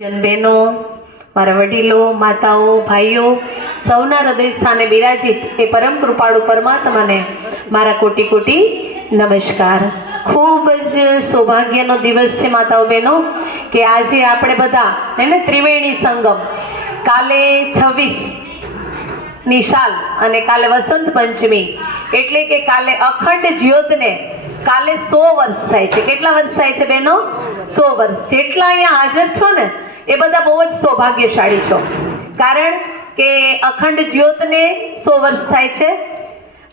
જનબહેનો મારા વડીલો, માતાઓ, ભાઈઓ, સૌના હૃદય સ્થાને બિરાજિત એ પરમ કૃપાળુ પરમાત્માને મારા કોટી કોટી નમસ્કાર. ખૂબ જ સૌભાગ્યનો દિવસ છે માતાઓ બહેનો, કે આજે આપણે બધા એને ત્રિવેણી સંગમ, કાલે છવ્વીસ નિશાલ અને કાલે વસંત પંચમી, એટલે કે કાલે અખંડ જ્યોતને કાલે સો વર્ષ થાય છે. કેટલા વર્ષ થાય છે બેનો સો વર્ષ. જેટલા અહીંયા હાજર છો ને એ બધા બહુ જ સૌભાગ્યશાળી છો. કારણ કે અખંડ જ્યોતને સો વર્ષ થાય છે.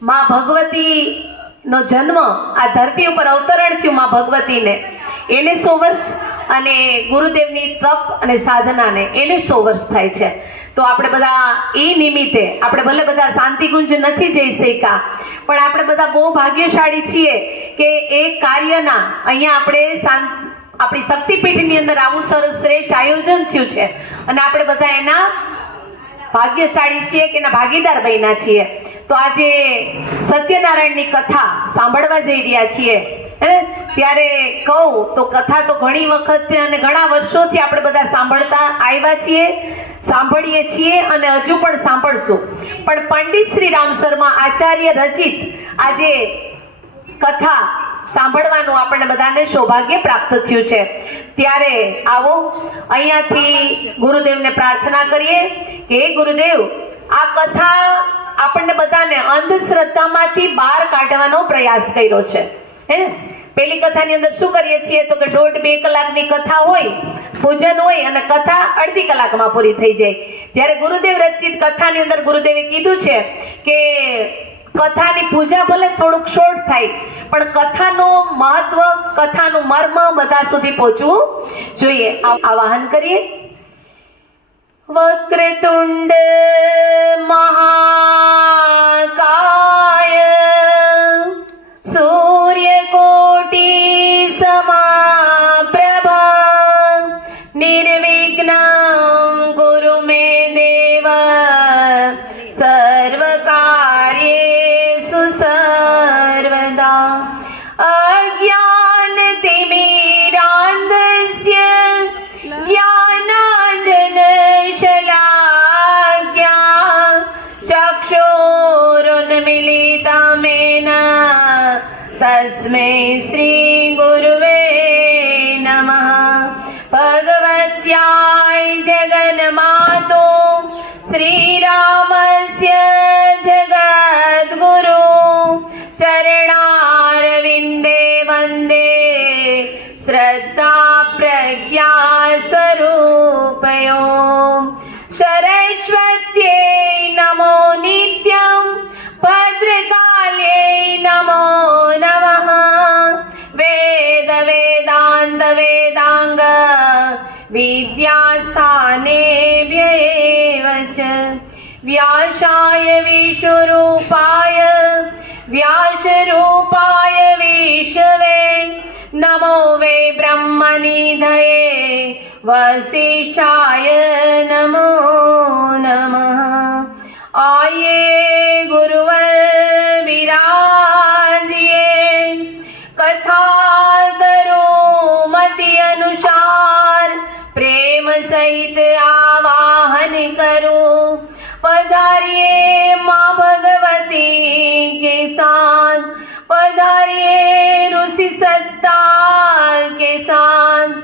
મા ભગવતીનો જન્મ આ ધરતી ઉપર અવતરણ થયું મા ભગવતીને. એને સો વર્ષ અને ગુરુદેવની તપ અને સાધનાને એને સો વર્ષ થાય છે. તો આપણે બધા એ નિમિત્તે, આપણે ભલે બધા શાંતિકુંજ નથી જઈ શક્યા, પણ આપણે બધા બહુ ભાગ્યશાળી છીએ કે એ કાર્યના અહીંયા આપણે શાંત આપણી શક્તિપીઠની અંદર આવું સરસ શ્રેષ્ઠ આયોજન થયું છે. અને આપણે બધા એના ભાગ્યશાળી છીએ કે એના ભાગીદાર બન્યા છીએ. તો આજે સત્યનારાયણની કથા સાંભળવા જઈ રહ્યા છીએ. હે? ત્યારે કહું તો કથા તો ઘણી વખત અને ઘણા વર્ષોથી આપણે બધા સાંભળતા આવ્યા છીએ, સાંભળીએ છીએ અને હજુ પણ સાંભળશું. પણ પંડિત શ્રી રામ શર્મા આચાર્ય રચિત આજે કથા સાંભળવાનું આપણને બધાને સૌભાગ્ય પ્રાપ્ત થયું છે. ત્યારે આવો, અહીંયાથી ગુરુદેવને પ્રાર્થના કરીએ કે ગુરુદેવ, આ કથા આપણને બધાને અંધશ્રદ્ધામાંથી બહાર કાઢવાનો પ્રયાસ કર્યો છે. હે પેલી કથાની અંદર શું કરીએ છીએ તો કે દોઢ બે કલાકની કથા હોય, પૂજન હોય અને કથા અડધી કલાકમાં પૂરી થઈ જાય. જ્યારે ગુરુદેવ રચિત કથાની અંદર ગુરુદેવે કીધું છે કે કથાની પૂજા ભલે થોડુંક શોર્ટ થાય, પણ કથાનું મહત્વ, કથાનું મર્મ બધા સુધી પહોંચવું જોઈએ. આવાહન કરીએ. વક્રતુંડ મહાકાય Sri Ram. વિશ્વરૂપાય વ્યાસરૂપાય વિષ્ણવે નમો વે બ્રહ્મનિધયે વસિષ્ઠાય નમો નમઃ આયે ગુરુવર વિરાજીએ કથા કરો મતિ અનુસાર પ્રેમ સહિત સાથ પધારીએ ઋષિ સત્તા કે સાથ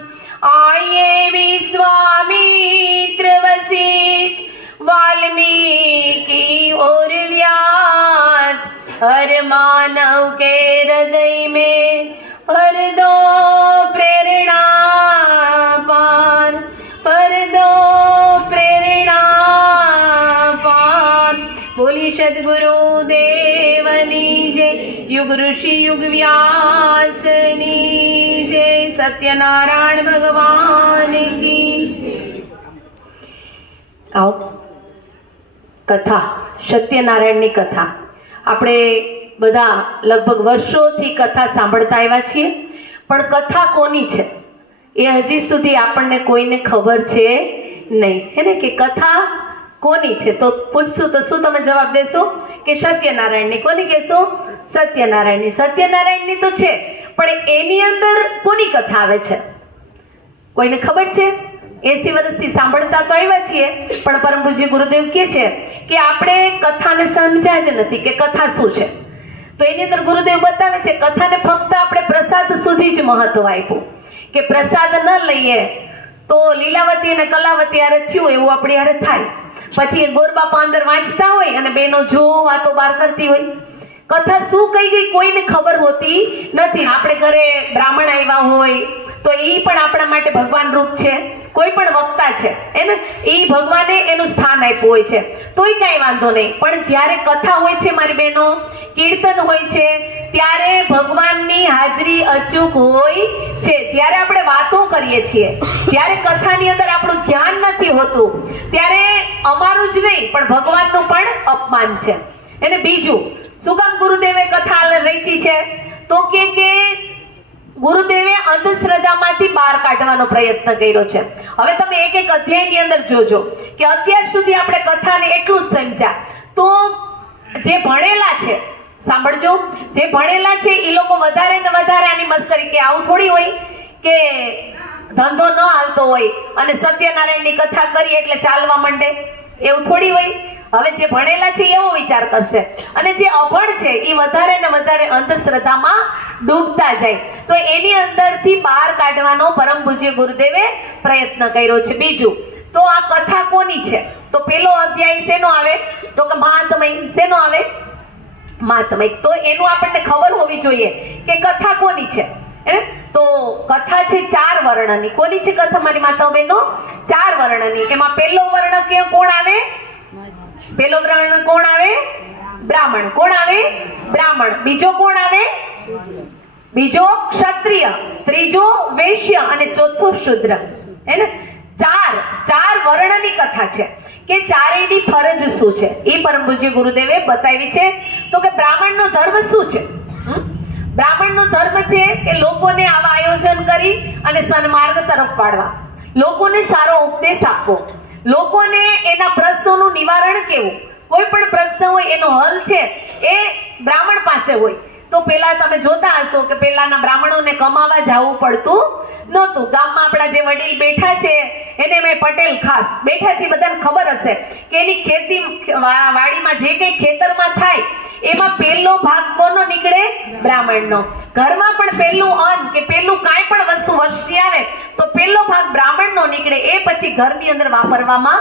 आइए विश्वामित्र वशिष्ठ वाल्मीकि और व्यास हर मानव के हृदय में भर दो યુગ ઋષિ યુગ વ્યાસની જય સત્યનારાયણ ભગવાન કી આવો કથા સત્યનારાયણની કથા આપણે બધા લગભગ વર્ષોથી કથા સાંભળતા આવ્યા છીએ, પણ કથા કોની છે? એ હજી સુધી આપણને કોઈને ખબર છે નહીં. હે ને કે કથા કોની છે? તો પૂછશું તો શું તમે જવાબ દેશો? કે સત્યનારાયણની કોની કહેશો? સત્યનારાયણની. સત્યનારાયણની તો છે, પણ એની અંદર કોની કથા આવે છે? કોઈને ખબર છે? એસી વર્ષથી સાંભળતા તો આવ્યા છીએ, પણ પરમ પૂજ્ય ગુરુદેવ કહે છે કે આપણે કથાને સમજ્યા જ નથી કે કથા શું છે. તો એની અંદર ગુરુદેવ બતાવે છે, કથાને ફક્ત આપણે પ્રસાદ સુધી જ મહત્વ આપ્યું. કે પ્રસાદ ન લઈએ તો લીલાવતી અને કલાવતી હારે થયું, એવું આપણી હારે થાય. પછી એ ગોરબા અંદર વાંચતા હોય અને બેનો જો વાતો બાર કરતી હોય. કથા શું કહી ગઈ કોઈને ખબર હોતી નથી. આપણે ઘરે બ્રાહ્મણ આવ્યા હોય તો એ પણ આપણા માટે ભગવાન રૂપ છે. કોઈ પણ વક્તા છે. એને એ ભગવાને એનું સ્થાન આપ્યું હોય છે. તોય કાંઈ વાંધો નહીં. પણ જ્યારે કથા હોય છે મારી બહેનો, કીર્તન હોય છે ભગવાનની હાજરી અચૂક હોય છે. જ્યારે આપણે વાતો કરીએ છીએ જ્યારે કથાની અંદર આપણું ધ્યાન નથી હોતું. ત્યારે અમારું જ નહીં, પણ ભગવાનનું પણ અપમાન છે. એને બીજું શું ગુરુદેવે કથા રચી છે, તો કે કે ગુરુદેવે અંધશ્રદ્ધામાંથી બહાર કાઢવાનો પ્રયત્ન કર્યો છે. હવે તમે એક એક અધ્યાયની અંદર જોજો કે અત્યાર સુધી આપણે કથાને એટલું જ સમજ્યા. તો જે ભણેલા છે સાંભળજો. જે ભણેલા છે, એ લોકો વધારે ને વધારે આની મસ્કરી કે આવું થોડી હોય કે ધંધો ન હાલતો હોય અને સત્યનારાયણની કથા કરી એટલે ચાલવા માંડે. એવું થોડી હોય. હવે જે ભણેલા છે, એવો વિચાર કરશે. અને જે અભણ છે, એ વધારે ને વધારે અંધશ્રદ્ધામાં ડૂબતા જાય. તો એની અંદરથી બહાર કાઢવાનો પરમ પૂજ્ય ગુરુદેવે પ્રયત્ન કર્યો છે. બીજું, તો આ કથા કોની છે? તો પેલો અધ્યાય શેનો આવે? તો કે મહાત્મય, શેનો આવે? મહાત્મય તો એનું આપણને ખબર હોવી જોઈએ કે કથા કોની છે, હે? તો કથા છે ચાર વર્ણની. કોની છે કથા, મારી માતાઓ બહેનો? ચાર વર્ણની. એમાં પહેલો વર્ણ કે કોણ આવે? પેલો વર્ણ કોણ આવે? બ્રાહ્મણ. કોણ આવે? બ્રાહ્મણ. બીજો કોણ આવે? બીજો ક્ષત્રિય. ત્રીજો વૈશ્ય અને ચોથો શુદ્ર. હે ચાર ચાર વર્ણની કથા છે. કે ચારેયની ફરજ શું છે? એ પરમ પૂજ્ય ગુરુદેવે બતાવી છે. તો કે બ્રાહ્મણનો ધર્મ શું છે? હમ? બ્રાહ્મણનો ધર્મ છે કે લોકોને આવા આયોજન કરી અને સન્માર્ગ તરફ પાડવા લોકોને સારો ઉપદેશ આપવો. લોકોને એના પ્રશ્નોનું નિવારણ કેવું? કોઈ પણ પ્રશ્ન હોય, એનો હલ છે, એ બ્રાહ્મણ પાસે હોય. તો પેલા તમે જોતા હશો કે પેલાના બ્રાહ્મણોને કમાવા જવું પડતું નહોતું. ગામમાં આપણા જે વડીલ બેઠા છે એને મેં પટેલ ખાસ. બેઠા છે બધાને ખબર હશે કે એની ખેતી વાડીમાં જે કંઈ ખેતરમાં થાય, એમાં પહેલો ભાગ કોનો નીકળે? બ્રાહ્મણનો. ઘરમાં પણ પહેલું અન્ન કે પહેલું કાંઈ પણ વસ્તુ વર્ષની આવે, તો પહેલો ભાગ બ્રાહ્મણનો નીકળે. એ પછી ઘરની અંદર વાપરવામાં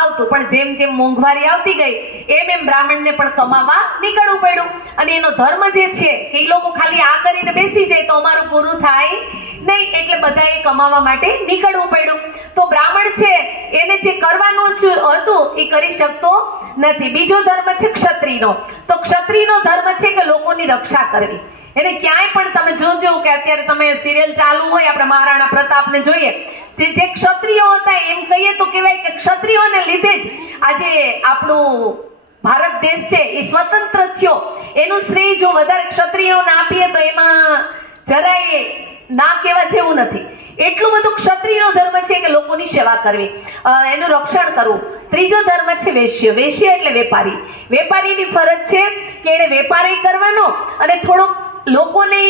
આવતું. પણ જેમ જેમ મોંઘવારી આવતી ગઈ, એમ એમ બ્રાહ્મણને પણ કમાવા નીકળવું પડ્યું. અને એનો ધર્મ જે છે, કે એ લોકો ખાલી આ કરીને બેસી જાય તો અમારું પૂરું થાય નહીં. એટલે બધાએ કમાવા માટે નીકળવું પડ્યું. તો બ્રાહ્મણ છે, એને જે કરવાનું હતું એ કરી શકતો નથી. બીજો ધર્મ છે ક્ષત્રિયનો. તો ક્ષત્રિયનો ધર્મ છે કે લોકોની રક્ષા કરવી. એને ક્યાંય પણ તમે જોજો કે અત્યારે તમે સિરિયલ ચાલુ હોય, આપણે મહારાણા પ્રતાપને જોઈએ, તે જે ક્ષત્રિયો હતા એમ કહીએ તો કહેવાય કે ક્ષત્રિયોને લીધે જ આજે આપણું ભારત દેશ છે એ સ્વતંત્ર થયો. એનું શ્રેય જો વધારે ક્ષત્રિયોને આપીએ તો એમાં જરાય ના કહેવા જેવું નથી. એટલું બધું ક્ષત્રિયનો ધર્મ છે કે લોકોની સેવા કરવી. એનું રક્ષણ કરવું. ત્રીજો ધર્મ છે વેશ્ય. વેશ્ય એટલે વેપારી. વેપારીની ફરજ છે કે એણે વેપારી કરવાનો અને થોડોક લોકોને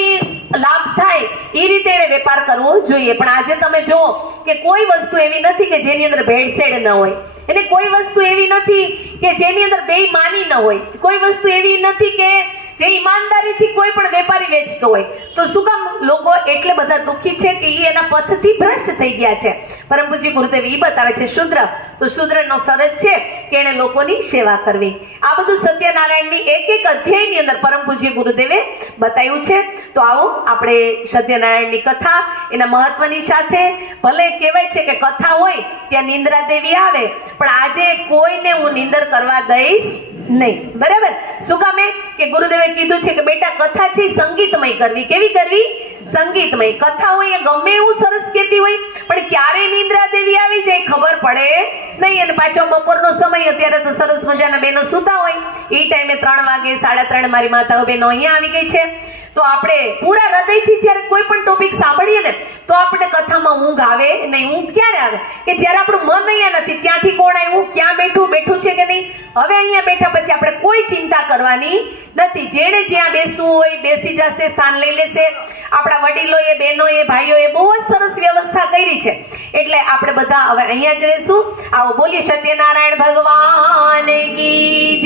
લાભ થાય એ રીતે એણે વેપાર કરવો જોઈએ. પણ આજે તમે જુઓ કે કોઈ વસ્તુ એવી નથી કે જેની અંદર ભેળસેળ ન હોય. એટલે કોઈ વસ્તુ એવી નથી કે જેની અંદર બે માની ન હોય. કોઈ વસ્તુ એવી નથી કે જે ઈમાનદારીથી કોઈ પણ વેપારી વેચતો હોય, તો શું કામ લોકો એટલે બધા દુઃખી છે કે એ એના પથથી ભ્રષ્ટ થઈ ગયા છે? પરમ ગુરુદેવ એ બતાવે છે, શુદ્ર, તો શુદ્રનો ફરજ છે કે એને લોકોની સેવા કરવી. આ બધું સત્યનારાયણની એક એક અધ્યાયની અંદર પરમ ગુરુદેવે બતાવ્યું છે. તો આવો આપણે સત્યનારાયણની કથા એના મહત્વની સાથે. ભલે કહેવાય છે કે કથા હોય ત્યાં નિંદ્રા દેવી આવે, પણ આજે કોઈને હું નિંદર કરવા દઈશ નહીં. બરાબર? શું કામે? કે ગુરુદેવે કીધું છે કે બેટા, કથા છે સંગીતમય કરવી. કેવી કરવી? સંગીતમય. કથા હોય એ ગમે એવું સરસ કહેતી હોય, પણ ક્યારે નિંદ્રા દેવી આવી જાય ખબર પડે નહીં. અને પાછો બપોરનો સમય, અત્યારે તો સરસ મજાના બેનો સૂતા હોય. એ ટાઈમે ત્રણ વાગે, સાડા ત્રણ મારી માતાઓ બહેનો અહીંયા આવી ગઈ છે. તો આપણે પૂરા હૃદયથી જ્યારે કોઈ પણ ટોપિક સાંભળીએ ને, તો આપણે કથામાં ઊંઘ આવે નહીં. ઊંઘ ક્યારે આવે? કે જ્યારે આપણું મન અહીંયા નથી કરવાની નથી. જેને જ્યાં બેસવું હોય બેસી જશે, સ્થાન લઈ લેશે. આપણા વડીલોએ, બહેનોએ, ભાઈઓએ બહુ જ સરસ વ્યવસ્થા કરી છે. એટલે આપણે બધા હવે અહીંયા જ રહેશું. આવો બોલીએ, સત્યનારાયણ ભગવાન કી